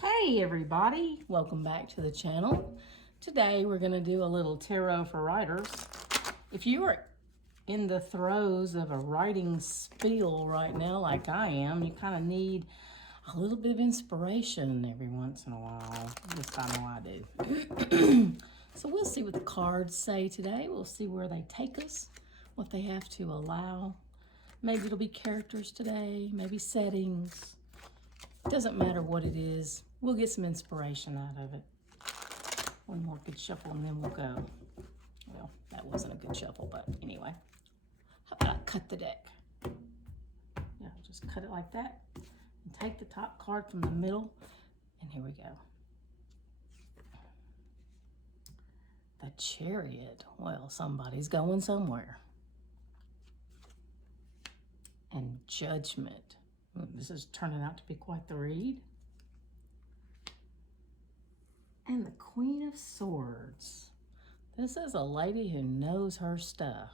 Hey everybody, welcome back to the channel. Today we're going to do a little tarot for writers. If you are in the throes of a writing spiel right now like I am, you kind of need a little bit of inspiration every once in a while. Just I know I do. So we'll see what the cards say today. We'll see where they take us, what they have to allow. Maybe it'll be characters today, maybe settings. Doesn't matter what it is. We'll get some inspiration out of it. One more good shuffle and then we'll go. Well, that wasn't a good shuffle, but anyway. How about I cut the deck? Yeah, just cut it like that. And take the top card from the middle. And here we go. The Chariot. Well, somebody's going somewhere. And Judgment. This is turning out to be quite the read. And the Queen of Swords. This is a lady who knows her stuff.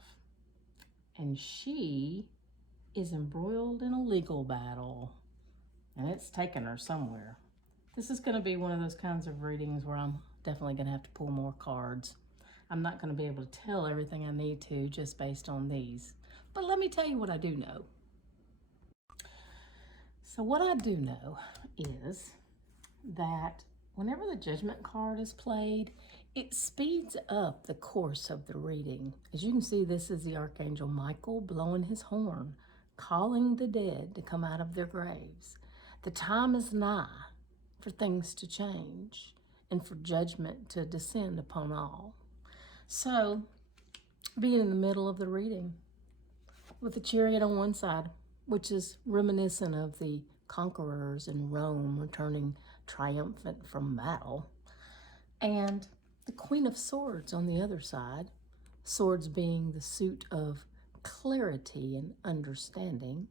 And she is embroiled in a legal battle. And it's taking her somewhere. This is going to be one of those kinds of readings where I'm definitely going to have to pull more cards. I'm not going to be able to tell everything I need to just based on these. But let me tell you what I do know. So what I do know is that whenever the Judgment card is played, it speeds up the course of the reading. As you can see, this is the Archangel Michael blowing his horn, calling the dead to come out of their graves. The time is nigh for things to change and for judgment to descend upon all. So, being in the middle of the reading with the Chariot on one side, which is reminiscent of the conquerors in Rome returning triumphant from battle, and the Queen of Swords on the other side, swords being the suit of clarity and understanding,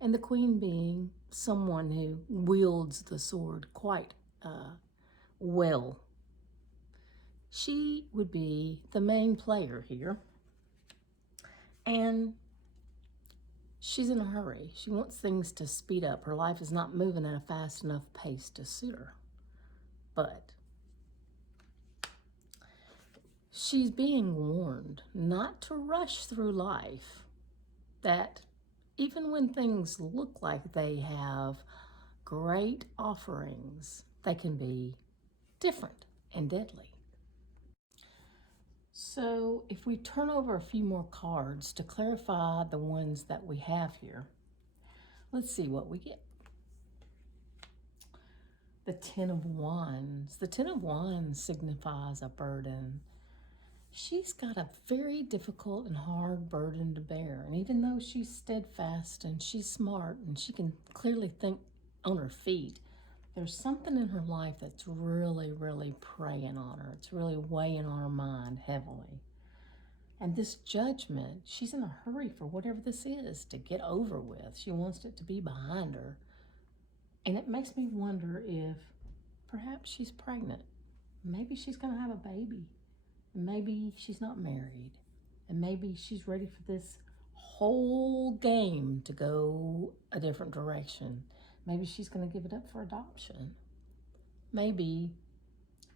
and the Queen being someone who wields the sword quite well. She would be the main player here, and she's in a hurry. She wants things to speed up. Her life is not moving at a fast enough pace to suit her. But she's being warned not to rush through life, that even when things look like they have great offerings, they can be different and deadly. So if we turn over a few more cards to clarify the ones that we have here, let's see what we get. The Ten of Wands. The Ten of Wands signifies a burden. She's got a very difficult and hard burden to bear. And even though she's steadfast and she's smart and she can clearly think on her feet, there's something in her life that's really, really preying on her. It's really weighing on her mind heavily. And this Judgment, she's in a hurry for whatever this is to get over with. She wants it to be behind her. And it makes me wonder if perhaps she's pregnant. Maybe she's going to have a baby. Maybe she's not married. And maybe she's ready for this whole game to go a different direction. Maybe she's going to give it up for adoption. Maybe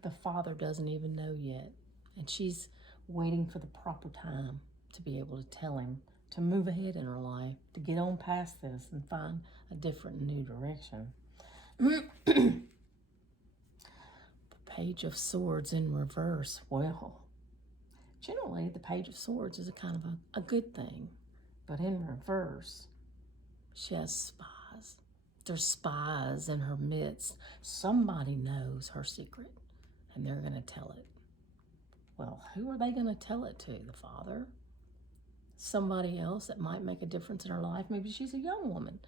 the father doesn't even know yet. And she's waiting for the proper time to be able to tell him to move ahead in her life, to get on past this and find a different new direction. The Page of Swords in reverse. Well, generally the Page of Swords is a kind of a good thing. But in reverse, she has spies. There's spies in her midst. Somebody knows her secret, and they're going to tell it. Well, who are they going to tell it to? The father? Somebody else that might make a difference in her life? Maybe she's a young woman.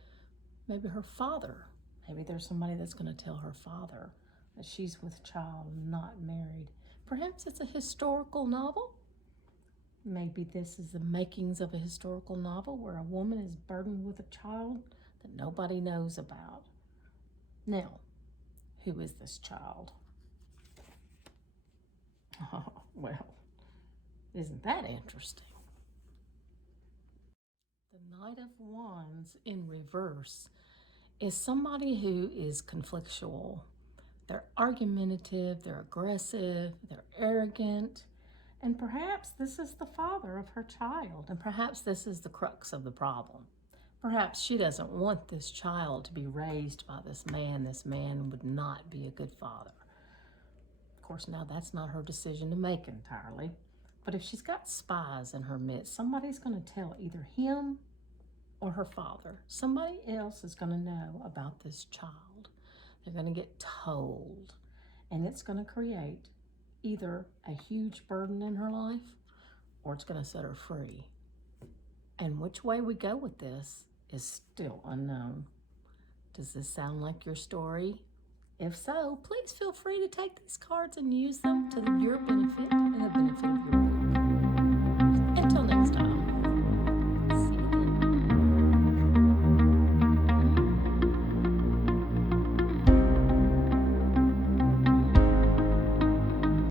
Maybe her father. Maybe there's somebody that's going to tell her father that she's with child, not married. Perhaps it's a historical novel. Maybe this is the makings of a historical novel where a woman is burdened with a child that nobody knows about. Now, who is this child? Oh, well, isn't that interesting? The Knight of Wands in reverse is somebody who is conflictual. They're argumentative, they're aggressive, they're arrogant, and perhaps this is the father of her child, and perhaps this is the crux of the problem. Perhaps she doesn't want this child to be raised by this man. This man would not be a good father. Of course, now that's not her decision to make entirely, but if she's got spies in her midst, somebody's going to tell either him or her father. Somebody else is going to know about this child. They're going to get told, and it's going to create either a huge burden in her life or it's going to set her free. And which way we go with this is still unknown. Does this sound like your story? If so, please feel free to take these cards and use them to your benefit and the benefit of your